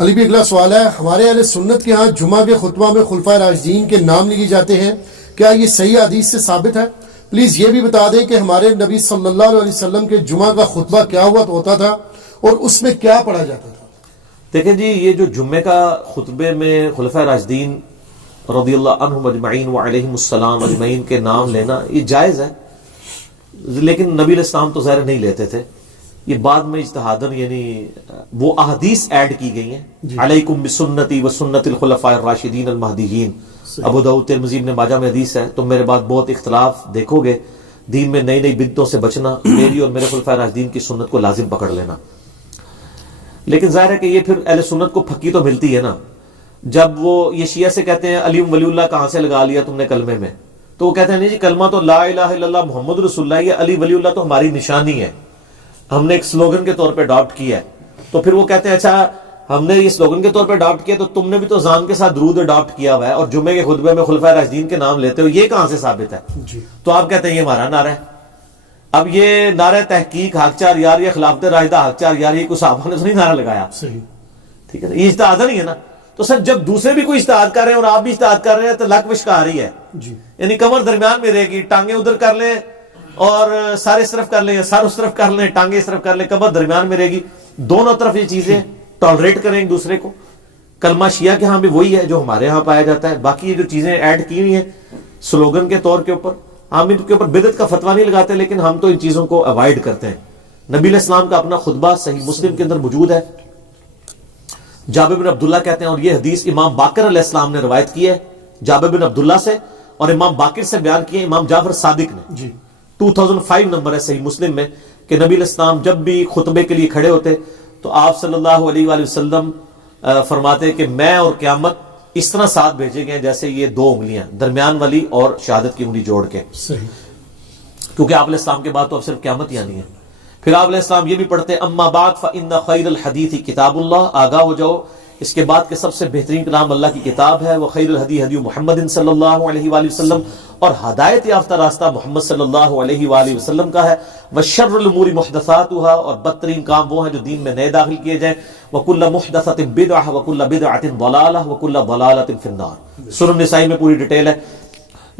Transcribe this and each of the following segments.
علی بھی اگلا سوال ہے، ہمارے اہل سنت کے ہاں جمعہ کے خطبہ میں خلفائے راشدین کے نام لیے جاتے ہیں، کیا یہ صحیح حدیث سے ثابت ہے؟ پلیز یہ بھی بتا دیں کہ ہمارے نبی صلی اللہ علیہ وسلم کے جمعہ کا خطبہ کیا ہوتا تھا اور اس میں کیا پڑھا جاتا تھا؟ دیکھیں جی، یہ جو جمعے کا خطبے میں خلفائے راشدین رضی اللہ عنہم اجمعین وعلیہم السلام اجمعین کے نام لینا یہ جائز ہے، لیکن نبی علیہ السلام تو ظاہر نہیں لیتے تھے، یہ بعد میں اجتہاداً یعنی وہ احادیث ایڈ کی گئی ہیں، علیکم بسنتی وسنت الخلفاء الراشدین المہدیین، ابو داؤد ترمذی ابن ماجہ میں حدیث ہے، تم میرے بعد بہت اختلاف دیکھو گے، دین میں نئی نئی بدعتوں سے بچنا، میری اور میرے خلفاء راشدین کی سنت کو لازم پکڑ لینا۔ لیکن ظاہر ہے کہ یہ پھر اہل سنت کو پھکی تو ملتی ہے نا، جب وہ یہ شیعہ سے کہتے ہیں علی ولی اللہ کہاں سے لگا لیا تم نے کلمے میں، تو وہ کہتے ہیں نہیں جی کلمہ تو لا الہ الا اللہ محمد رسول اللہ، یہ علی ولی اللہ تو ہماری نشانی ہے، ہم نے ایک سلوگن کے طور پہ اڈاپٹ کیا ہے۔ تو پھر وہ کہتے ہیں اچھا ہم نے یہ سلوگن کے طور پہ اڈاپٹ کیا تو تم نے بھی تو زان کے ساتھ درود اڈاپٹ کیا ہوا ہے، اور جمعے کے خطبے میں خلفائے راشدین کے نام لیتے ہو، یہ کہاں سے ثابت ہے؟ تو آپ کہتے ہیں یہ ہمارا نعرہ ہے۔ اب یہ نعرہ تحقیق حق چار یار یا خلافت راشدہ حق چار یار، یہ کوئی صحابہ نے تو نہیں نعرہ لگایا، ٹھیک ہے نا، یہ اجتہاد نہیں ہے نا۔ تو سر جب دوسرے بھی کوئی اجتہاد کر رہے ہیں اور آپ بھی اجتہاد کر رہے ہیں تو لک وشکار ہی ہے، یعنی کمر درمیان میں رہے گی، ٹانگیں ادھر کر لیں اور سارے اس طرف کر لیں، یا سر اس طرف کر لیں، ٹانگیں اس طرف کر لیں، کمر درمیان میں رہے گی، دونوں طرف یہ چیزیں ٹالریٹ کریں ایک دوسرے کو۔ کلمہ شیعہ کے ہاں بھی وہی ہے جو ہمارے ہاں پایا جاتا ہے، باقی یہ جو چیزیں ایڈ کی ہوئی ہیں سلوگن کے طور کے اوپر، ہم ان کے اوپر بدعت کا فتویٰ نہیں لگاتے، لیکن ہم تو ان چیزوں کو اوائڈ کرتے ہیں۔ نبی علیہ السلام کا اپنا خطبہ صحیح مسلم کے اندر موجود ہے، جابر بن عبداللہ کہتے ہیں، اور یہ حدیث امام باقر علیہ السلام نے روایت کی ہے جابر بن عبداللہ سے، اور امام باقر سے بیان کی ہے امام جعفر صادق نے، 2005 نمبر ہے صحیح مسلم میں، کہ نبی علیہ السلام جب بھی خطبے کے لیے کھڑے ہوتے تو آپ صلی اللہ علیہ وآلہ وسلم فرماتے کہ میں اور قیامت اس طرح ساتھ بھیجے گئے جیسے یہ دو انگلیاں، درمیان والی اور شہادت کی انگلی جوڑ کے، کیونکہ آپ علیہ السلام کے بعد تو اب صرف قیامت ہی آنی ہے۔ پھر آپ علیہ السلام یہ بھی پڑھتے اما بعد فإن خیر الحدیث کتاب اللہ، آگاہ ہو جاؤ اس کے بعد کہ سب سے بہترین کلام اللہ کی کتاب ہے، وخیر الہدی ہدی محمد صلی اللہ علیہ وآلہ وسلم، اور ہدایت یافتہ راستہ محمد صلی اللہ علیہ وآلہ وسلم کا ہے، وشر الامور محدثاتها، اور بدترین کام وہ ہیں جو دین میں نئے داخل کیے جائیں، وکل محدثۃ بدعہ وکل بدعۃ ضلالہ وکل ضلالۃ فی النار۔ سورۃ النساء میں پوری ڈیٹیل ہے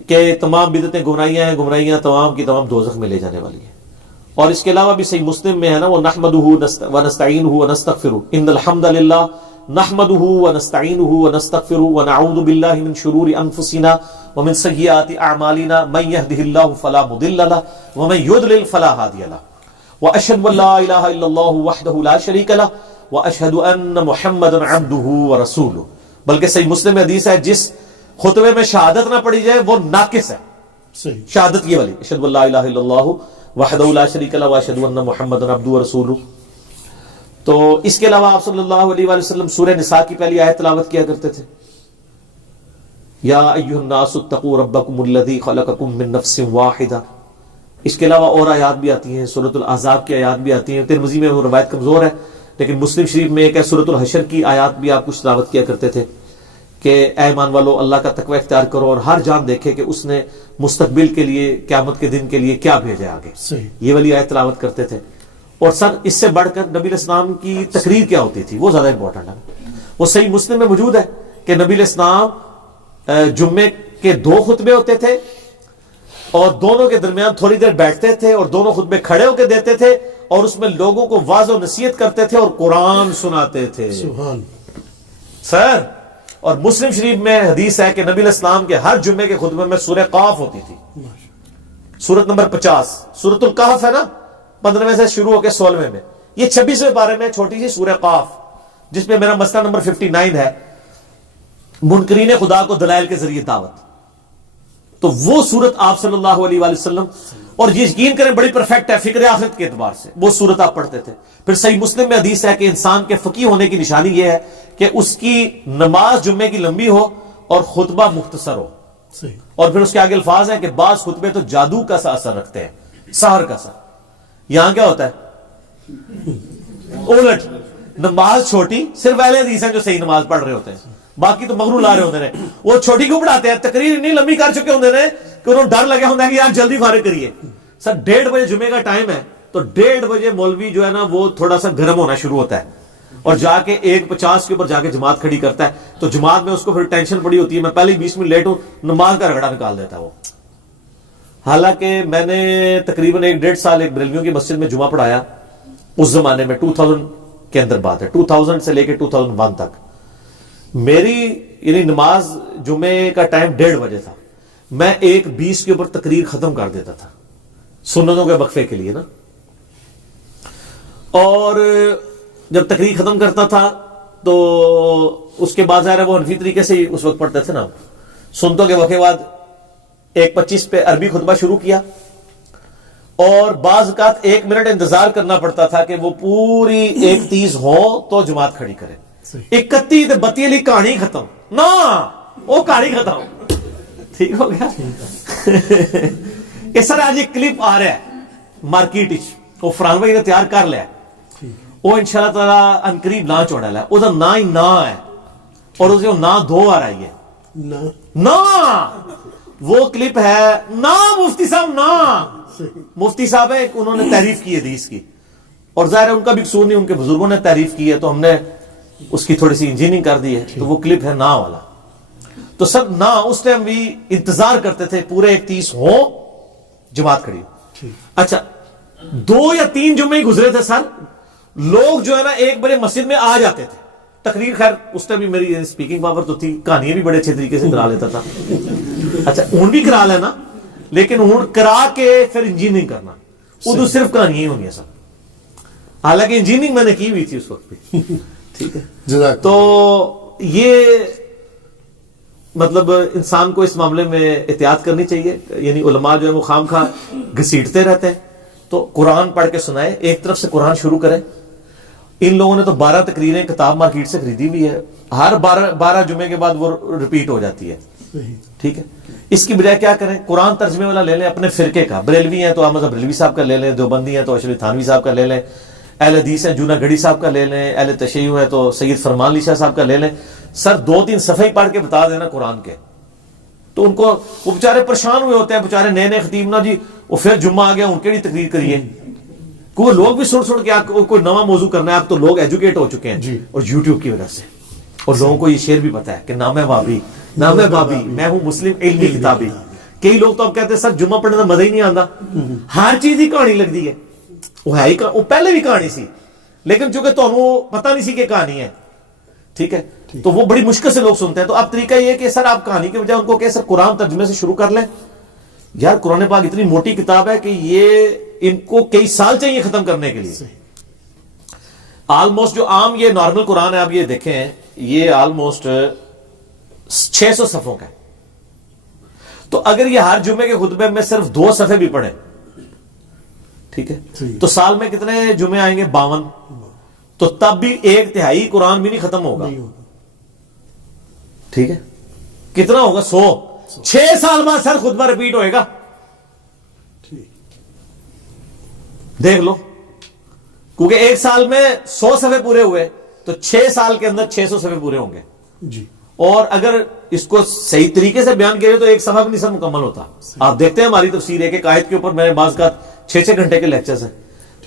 کہ تمام بدعتیں گمراہیاں ہیں، گمراہیاں تمام کی تمام دوزخ میں لے جانے والی ہیں۔ اور اس کے علاوہ بھی صحیح مسلم میں ہے نا، وہ نحمدہ ونستعینہ ونستغفرہ، ان الحمد للہ نحمده ونستعینه ونستغفره ونعوذ باللہ من شرور انفسنا ومن سیئات اعمالنا من يهده الله فلا مضل له ومن يضلل فلا هادي له واشهد ان لا اله الا الله وحده لا شريك له واشهد ان محمدا عبده ورسوله۔ بلکہ صحیح مسلم میں حدیث ہے جس خطبے میں شہادت نہ پڑھی جائے وہ ناقص ہے، شہادت یہ والی، اشهد ان لا اله الا الله وحده لا شريك له واشهد ان محمدا عبده ورسوله۔ تو اس کے علاوہ آپ صلی اللہ علیہ وآلہ وسلم سورہ نساء کی پہلی آیت تلاوت کیا کرتے تھے، یا ایھا الناس اتقوا ربکم الذی خلقکم من نفس واحدہ۔ اس کے علاوہ اور آیات بھی آتی ہیں، سورۃ الاحزاب کی آیات بھی آتی ہیں، ترمذی میں وہ روایت کمزور ہے لیکن مسلم شریف میں ایک ہے سورۃ الحشر کی آیات بھی آپ کچھ تلاوت کیا کرتے تھے کہ اے ایمان والو اللہ کا تقوی اختیار کرو اور ہر جان دیکھے کہ اس نے مستقبل کے لیے قیامت کے دن کے لیے کیا بھیجا آگے، یہ والی آیت تلاوت کرتے تھے۔ اور سر اس سے بڑھ کر نبی علیہ السلام کی تقریر کیا ہوتی تھی وہ زیادہ امپورٹنٹ ہے، وہ صحیح مسلم میں موجود ہے کہ نبی علیہ السلام جمعے کے 2 خطبے ہوتے تھے اور دونوں کے درمیان تھوڑی دیر بیٹھتے تھے اور دونوں خطبے کھڑے ہو کے دیتے تھے، اور اس میں لوگوں کو واعظ و نصیحت کرتے تھے اور قرآن سناتے تھے سر۔ اور مسلم شریف میں حدیث ہے کہ نبی علیہ السلام کے ہر جمعے کے خطبے میں سورہ قاف ہوتی تھی، سورت نمبر 50، سورۃ الکہف ہے نا، 15ویں سے شروع ہو کے 16ویں میں، یہ 26ویں پارے میں چھوٹی سی سورہ قاف جس میں میرا مسئلہ نمبر 59 ہے، منکرین خدا کو دلائل کے ذریعے دعوت۔ تو وہ سورت آپ صلی اللہ علیہ وآلہ وسلم، اور یہ یقین کریں بڑی پرفیکٹ ہے فکر آخرت کے اعتبار سے، وہ سورت آپ پڑھتے تھے۔ پھر صحیح مسلم میں حدیث ہے کہ انسان کے فقیہ ہونے کی نشانی یہ ہے کہ اس کی نماز جمعے کی لمبی ہو اور خطبہ مختصر ہو، اور پھر اس کے آگے الفاظ ہیں کہ بعض خطبے تو جادو کا سا اثر رکھتے ہیں، سحر کا سا۔ یہاں کیا ہوتا ہے الٹ، نماز چھوٹی، صرف اہل حدیث ہیں جو صحیح نماز پڑھ رہے ہوتے ہیں، باقی تو مغرور لا رہے ہوتے ہیں، وہ چھوٹی کیوں پڑھاتے ہیں، تقریر اتنی لمبی کر چکے ہوتے ہیں کہ انہوں ڈر لگے ہوتا ہے کہ یار جلدی فارغ کریے۔ سر 1:30 بجے جمعے کا ٹائم ہے تو 1:30 بجے مولوی جو ہے نا وہ تھوڑا سا گرم ہونا شروع ہوتا ہے، اور جا کے 1:50 کے اوپر جا کے جماعت کھڑی کرتا ہے, تو جماعت میں اس کو پھر ٹینشن پڑی ہوتی ہے, میں پہلے ہی 20 منٹ لیٹ ہوں, نماز کا رگڑا نکال دیتا ہے وہ. حالانکہ میں نے تقریباً 1.5 سال ایک بریلویوں کی مسجد میں جمعہ پڑھایا اس زمانے میں, 2000 کے اندر بات ہے, 2000 سے لے کے 2001 تک. میری یعنی نماز جمعے کا ٹائم 1:30 بجے تھا, میں 1:20 کے اوپر تقریر ختم کر دیتا تھا سنتوں کے وقفے کے لیے نا. اور جب تقریر ختم کرتا تھا تو اس کے بعد ظاہر ہے وہ حنفی طریقے سے اس وقت پڑھتے تھے نا, سنتوں کے وقفے بعد 1:25 پہ عربی خطبہ شروع کیا, اور بعض اوقات 1 منٹ انتظار کرنا پڑتا تھا کہ وہ پوری 1:30 ہو تو جماعت کھڑی کرے. 31 32 والی کہانی ختم نہ, وہ کہانی ختم. ٹھیک ہو گیا. کہ سر آج ایک کلپ آ رہا ہے مارکیٹ, وہ فرحان بھائی نے تیار کر لیا, وہ انشاءاللہ تعالی انقریب لانچ ہونے والا ہے. وہ نا ہی نا ہے, اور اسے نا 2 آ رہی ہے نا. وہ کلپ ہے نا مفتی صاحب, نا مفتی صاحب ہے, انہوں نے تعریف کی حدیث کی, اور ظاہر ہے ان کا بھی قصور نہیں, ان کے بزرگوں نے تعریف کی ہے, تو ہم نے اس کی تھوڑی سی انجینئرنگ کر دی ہے. تو وہ کلپ ہے نا والا. تو سب نا اس ٹائم بھی انتظار کرتے تھے پورے 1:30 ہو جماعت کھڑی. اچھا 2 یا 3 جمعے ہی گزرے تھے سر, لوگ جو ہے نا ایک بڑے مسجد میں آ جاتے تھے. تقریر خیر اس ٹائم بھی میری اسپیکنگ پاور تو تھی, کہانیاں بھی بڑے اچھے طریقے سے کرا لیتا تھا. اچھا اون بھی کرا لینا, لیکن اون کرا کے پھر انجینئرنگ کرنا, اردو صرف کہانیاں ہی ہونی ہے سر. حالانکہ انجینئرنگ میں نے کی ہوئی تھی اس وقت بھی. ٹھیک ہے. تو یہ مطلب انسان کو اس معاملے میں احتیاط کرنی چاہیے. یعنی علماء جو ہے وہ خام خواہ گھسیٹتے رہتے ہیں, تو قرآن پڑھ کے سنائے, ایک طرف سے قرآن شروع کرے. ان لوگوں نے تو 12 تقریریں کتاب مارکیٹ سے خریدی ہوئی ہے, ہر 12 جمعے کے بعد وہ ریپیٹ ہو جاتی ہے. ٹھیک ہے. اس کی بجائے کیا کریں, قرآن ترجمے والا لے لیں اپنے فرقے کا. بریلوی ہیں تو احمد بریلوی صاحب کا لے لیں, دیوبندی ہیں تو اشرف تھانوی صاحب کا لے لیں, اہل حدیث ہیں جونا گڑھی صاحب کا لے لیں, اہل تشیع ہے تو سید فرمان علی شاہ صاحب کا لے لیں. سر 2-3 صفحے ہی پڑھ کے بتا دینا قرآن کے, تو ان کو وہ بیچارے پریشان ہوئے ہوتے ہیں, بیچارے نئے خطیب نا جی, وہ پھر جمعہ آ گیا ان کے لیے تقریر کریے. کوئی لوگ بھی سن کے آپ کوئی نواں موضوع کرنا ہے, آپ تو لوگ ایجوکیٹ ہو چکے ہیں اور یوٹیوب کی وجہ سے, اور لوگوں کو یہ شعر بھی پتا ہے کہ نام ہے بابی, نام ہے بابی, میں ہوں مسلم علمی کتابی. کئی لوگ تو اب کہتے ہیں سر جمعہ پڑھنے کا مزہ ہی نہیں آتا, ہر چیز ہی کہانی لگتی ہے. وہ ہے ہی, وہ پہلے بھی کہانی سی, لیکن چونکہ تمہیں پتہ نہیں سی کہ کہانی ہے. ٹھیک ہے. تو وہ بڑی مشکل سے لوگ سنتے ہیں. تو اب طریقہ یہ کہ سر آپ کہانی کے بجائے ان کو کہ سر قرآن ترجمے سے شروع کر لیں. یار قرآن پاک اتنی موٹی کتاب ہے کہ یہ ان کو کئی سال چاہیے ختم کرنے کے لیے. آلموسٹ جو عام یہ نارمل قرآن ہے, آپ یہ دیکھیں, یہ آلموسٹ 600 صفحوں کا ہے. تو اگر یہ ہر جمعے کے خطبے میں صرف 2 صفحے بھی پڑھیں, ٹھیک ہے, تو سال میں کتنے جمعے آئیں گے, 52. تو تب بھی 1/3 قرآن بھی نہیں ختم ہوگا. ٹھیک ہے. کتنا ہوگا, 100. 6 سال بعد سر خطبہ ریپیٹ ہوئے گا. دیکھ لو, کیونکہ 1 سال میں 100 صفحے پورے ہوئے, تو 6 سال کے اندر 600 صفحے پورے ہوں گے. جی. اور اگر اس کو صحیح طریقے سے بیان کیا جائے تو ایک صفحہ بھی نہیں سر مکمل ہوتا. آپ دیکھتے ہیں ہماری تفسیر ایک آیت کے اوپر میں نے بعض کا 6 گھنٹے کے لیکچرز ہیں.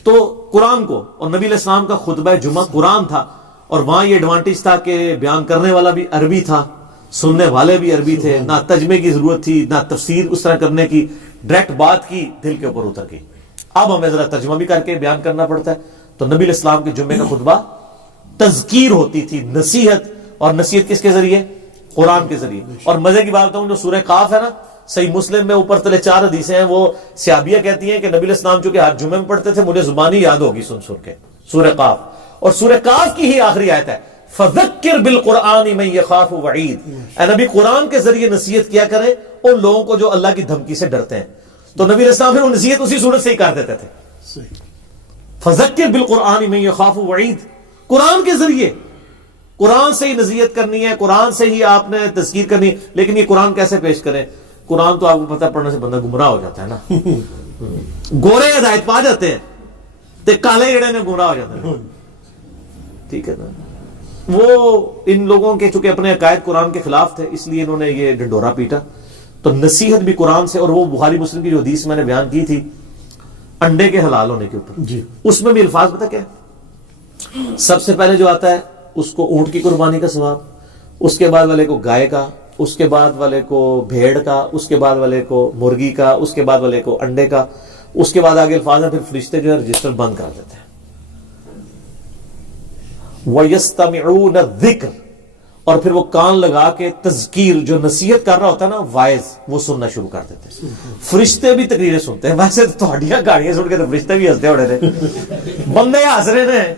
تو قرآن کو, اور نبی علیہ السلام کا خطبہ جمعہ قرآن تھا, اور وہاں یہ ایڈوانٹیج تھا کہ بیان کرنے والا بھی عربی تھا, سننے والے بھی عربی تھے, نہ ترجمے کی ضرورت تھی, نہ تفسیر اس طرح کرنے کی, ڈائریکٹ بات کی دل کے اوپر اتر گئی. اب ہمیں ذرا ترجمہ بھی کر کے بیان کرنا پڑتا ہے. تو نبی علیہ السلام کے جمعے کا خطبہ تذکیر ہوتی تھی, نصیحت, اور نصیحت کس کے ذریعے, قرآن کے ذریعے. اور مزے کی بات بتاؤں, جو سورہ قاف ہے نا, صحیح مسلم میں اوپر تلے 4 حدیثیں ہیں, وہ صحابیہ کہتی ہیں کہ نبی علیہ السلام چونکہ ہر جمعے میں پڑھتے تھے, مجھے زبانی یاد ہوگی سن سن کے سورہ قاف. اور سورہ قاف کی ہی آخری آیت ہے, فذکر بالقرآن من یخاف وعید. اے نبی قرآن کے ذریعے نصیحت کیا کریں ان لوگوں کو جو اللہ کی دھمکی سے ڈرتے ہیں. تو نبی علیہ السلام پھر وہ نصیحت اسی صورت سے ہی کر دیتے تھے. فذکر بالقرآن من یخاف وعید, قرآن کے ذریعے, قرآن سے ہی نصیحت کرنی ہے, قرآن سے ہی آپ نے تذکیر کرنی ہے. لیکن یہ قرآن کیسے پیش کریں, قرآن تو آپ کو پتہ پڑھنے سے بندہ گمراہ ہو جاتا ہے نا. گورے ہدایت پا جاتے ہیں, تے کالے جڑے نے گمراہ ہو جاتے ہیں. ٹھیک ہے نا. وہ ان لوگوں کے چونکہ اپنے عقائد قرآن کے خلاف تھے, اس لیے انہوں نے یہ ڈنڈورا پیٹا. تو نصیحت بھی قرآن سے. اور وہ بخاری مسلم کی جو حدیث میں نے بیان کی تھی انڈے کے حلال ہونے کے اوپر, اس میں بھی الفاظ پتہ کیا ہے, سب سے پہلے جو آتا ہے اس کو اونٹ کی قربانی کا ثواب، اس کے بعد والے کو گائے کا، اس کے بعد والے کو بھیڑ کا، اس کے بعد والے کو مرغی کا، اس کے بعد والے کو انڈے کا، اس کے بعد آگے الفاظ ہیں پھر فرشتے جو ہے رجسٹر بند کر دیتے ہیں. وَيَسْتَمِعُونَ الذِّكْرَ، اور پھر وہ کان لگا کے تذکیر جو نصیحت کر رہا ہوتا ہے نا وائز، وہ سننا شروع کر دیتے ہیں. فرشتے بھی تقریریں سنتے ہیں. ویسے تو تھوڑیاں گاڑیاں سن کے تو فرشتے بھی ہنستے اڑے رہے، بندے ہنس رہے ہیں.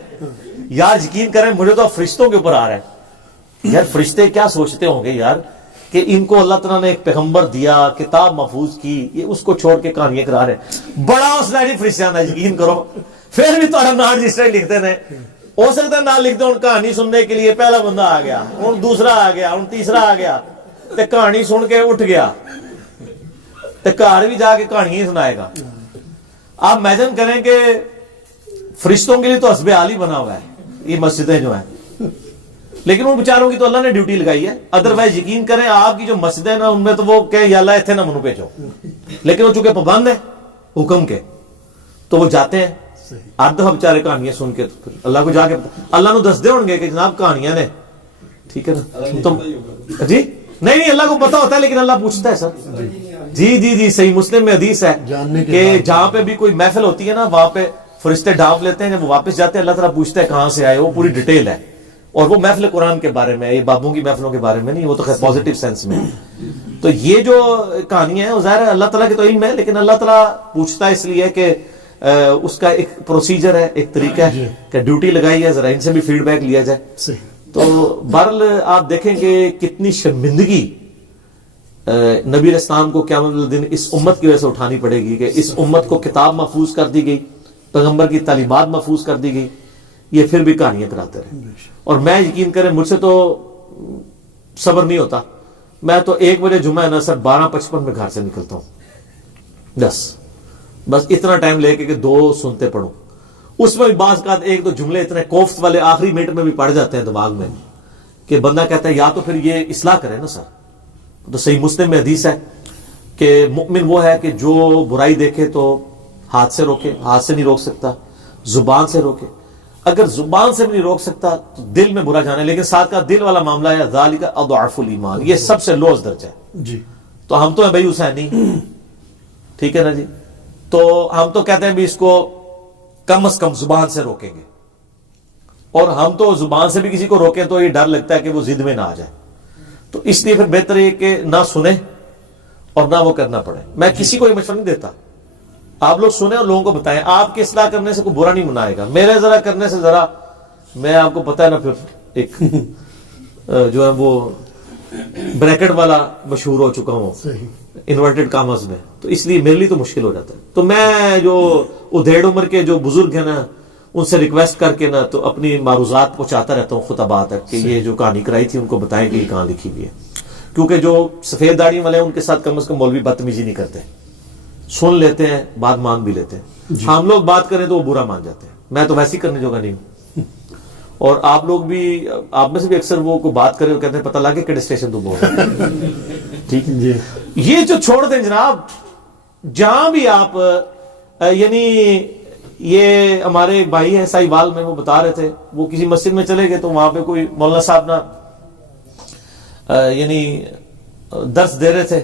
یار یقین کریں مجھے تو فرشتوں کے اوپر آ رہا ہے. یار فرشتے کیا سوچتے ہوں گے یار کہ ان کو اللہ تعالیٰ نے ایک پیغمبر دیا، کتاب محفوظ کی، یہ اس کو چھوڑ کے کہانیاں کرا رہے ہیں. بڑا حوصلہ ہے فرشتیاں دا، یقین کرو. پھر بھی تھوڑا نام رجسٹر لکھتے ہیں، ہو سکتا ہے نہ لکھتے ہوں. کہانی سننے کے لیے پہلا بندہ آ گیا، ہوں دوسرا آ گیا، ہوں تیسرا آ گیا، تے کہانی سن کے اٹھ گیا تے گھر بھی جا کے کہانی ہی سنائے گا. آپ امیجن کریں کہ فرشتوں کے لیے تو حسب حال ہی بنا ہوا ہے یہ مسجدیں جو ہیں، لیکن ان بیچاروں کی تو اللہ نے ڈیوٹی لگائی ہے. ادروائز یقین کریں آپ کی جو مسجدیں نا ان میں تو وہ کہیں یا اللہ ایتھے نہ منو بھیجو، لیکن وہ چونکہ پابند ہے حکم کے تو وہ جاتے ہیں. آٹھ دفعہ بیچارے کہانیاں سن کے تو اللہ کو جا کے اللہ نو دس دے ہوں گے کہ جناب کہانیاں نے، ٹھیک ہے نا. تو جی نہیں اللہ کو پتا ہوتا ہے لیکن اللہ پوچھتا ہے. سر جی جی جی صحیح مسلم میں حدیث ہے کہ جہاں پہ بھی کوئی محفل ہوتی ہے نا وہاں پہ فرشتے ڈانپ لیتے ہیں، جب وہ واپس جاتے ہیں اللہ تعالیٰ پوچھتا ہے کہاں سے آئے. وہ پوری ڈیٹیل ہے، اور وہ محفل قرآن کے بارے میں، یہ بابوں کی محفلوں کے بارے میں نہیں، وہ تو خیر پازیٹیو سینس میں. تو یہ جو کہانیاں ہیں وہ ظاہر ہے اللہ تعالیٰ کے تو علم ہے، لیکن اللہ تعالیٰ پوچھتا ہے اس لیے کہ اس کا ایک پروسیجر ہے، ایک طریقہ ہے کہ ڈیوٹی لگائی ہے، ذرا ان سے بھی فیڈ بیک لیا جائے. تو بہرحال آپ دیکھیں کہ کتنی شرمندگی نبی علیہ السلام کو قیامت الدین اس امت کی وجہ سے اٹھانی پڑے گی کہ اس امت کو کتاب محفوظ کر دی گئی، پیغمبر کی تعلیمات محفوظ کر دی گئی، یہ پھر بھی کہانیاں کراتے رہے. اور میں یقین کریں مجھ سے تو صبر نہیں ہوتا. میں تو 1 بجے جمعہ نا سر 12:55 میں گھر سے نکلتا ہوں، بس اتنا ٹائم لے کے کہ 2 سنتے پڑھوں. اس میں بھی بعض کا 1-2 جملے اتنے کوفت والے آخری منٹ میں بھی پڑھ جاتے ہیں دماغ میں کہ بندہ کہتا ہے یا تو پھر یہ اصلاح کرے نا سر. تو صحیح مسلم میں حدیث ہے کہ مؤمن وہ ہے کہ جو برائی دیکھے تو ہاتھ سے روکے، ہاتھ سے نہیں روک سکتا، زبان سے روکے. اگر زبان سے بھی نہیں روک سکتا تو دل میں برا جانا ہے، لیکن ساتھ کا دل والا معاملہ ہے ذالک اضعف الایمان، یہ سب سے لوز درجہ ہے. جی تو ہم تو ہیں بھائی حسینی، ٹھیک ہے نا جی، تو ہم تو کہتے ہیں بھی اس کو کم از کم زبان سے روکیں گے. اور ہم تو زبان سے بھی کسی کو روکیں تو یہ ڈر لگتا ہے کہ وہ ضد میں نہ آ جائے. تو اس لیے پھر بہتر ہے کہ نہ سنیں اور نہ وہ کرنا پڑے. میں کسی کو یہ مشورہ نہیں دیتا، آپ لوگ سنیں اور لوگوں کو بتائیں. آپ کے اصلاح کرنے سے کوئی برا نہیں منائے گا، میرے ذرا کرنے سے ذرا، میں آپ کو پتا ہے نا پھر ایک جو ہے وہ بریکٹ والا مشہور ہو چکا ہوں انورٹڈ کامرس میں، تو اس لیے میرے لیے تو مشکل ہو جاتا ہے. تو میں جو ادھیڑ عمر کے جو بزرگ ہیں نا ان سے ریکویسٹ کر کے نا تو اپنی معروضات پہنچاتا رہتا ہوں خطبات تک کہ یہ جو کہانی کرائی تھی ان کو بتائیں کہ یہ کہاں لکھی ہوئی ہے. کیونکہ جو سفید داڑھی والے ہیں ان کے ساتھ کم از کم مولوی بدتمیزی نہیں کرتے، سن لیتے ہیں، بات مان بھی لیتے ہیں. ہم لوگ بات کریں تو وہ برا مان جاتے ہیں. میں تو ویسے ہی کرنے جوگا نہیں ہوں. اور آپ لوگ بھی، آپ میں سے بھی اکثر وہ کو بات کرے اور کہتے ہیں پتہ لگے کہڑے اسٹیشن تو بول رہے ہیں. ٹھیک ہے جی، یہ جو چھوڑ دیں جناب، جہاں بھی آپ، یعنی یہ ہمارے ایک بھائی ہیں ساہیوال میں، وہ بتا رہے تھے وہ کسی مسجد میں چلے گئے تو وہاں پہ کوئی مولانا صاحب نا یعنی درس دے رہے تھے.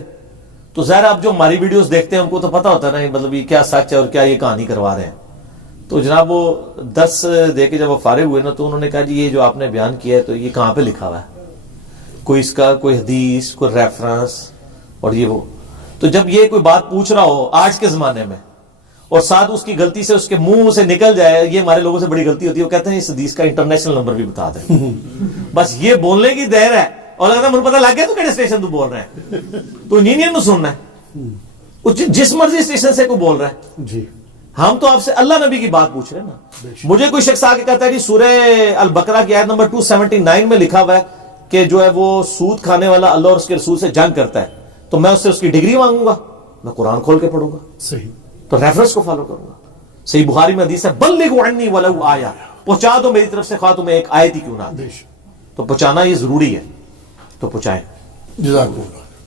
تو ظاہر آپ جو ہماری ویڈیوز دیکھتے ہیں ہم کو تو پتا ہوتا ہے نا مطلب یہ کیا سچ ہے اور کیا یہ کہانی کروا رہے ہیں. تو جناب وہ درس دے کے جب وہ فارغ ہوئے نا تو انہوں نے کہا جی یہ جو آپ نے بیان کیا ہے تو یہ کہاں پہ لکھا ہوا ہے، کوئی اس کا کوئی حدیث، کوئی ریفرنس اور یہ وہ. تو جب یہ کوئی بات پوچھ رہا ہو آج کے زمانے میں اور ساتھ اس کی غلطی سے اس کے منہ سے نکل جائے، یہ ہمارے لوگوں سے بڑی غلطی ہوتی ہے، وہ کہتے ہیں اس حدیث کا انٹرنیشنل نمبر بھی بتا دیں. بس یہ بولنے کی دیر ہے اور اگر مجھے پتا لگ گیا تو کہڑے اسٹیشن تو بول رہے ہیں، تو انجینئر نو سننا ہے، جس مرضی اسٹیشن سے کوئی بول رہا ہے. جی ہم تو آپ سے اللہ نبی کی بات پوچھ رہے ہیں نا. مجھے کوئی شخص آ کے کہتا ہے جی سورہ البقرہ کی آیت نمبر 279 میں لکھا ہوا ہے کہ جو ہے وہ سود کھانے والا اللہ اور اس کے رسول سے جنگ کرتا ہے، تو میں اس سے اس کی ڈگری مانگوں گا؟ میں قرآن کھول کے پڑھوں گا، صحیح، تو ریفرنس کو فالو کروں گا. صحیح بخاری میں حدیث ہے بلغوا عنی ولو آیہ، پہنچا دو میری طرف سے خواہ تمہیں ایک آیت ہی کیوں نہ. تو پہنچانا یہ ضروری ہے، تو پہنچائیں. جزاک اللہ.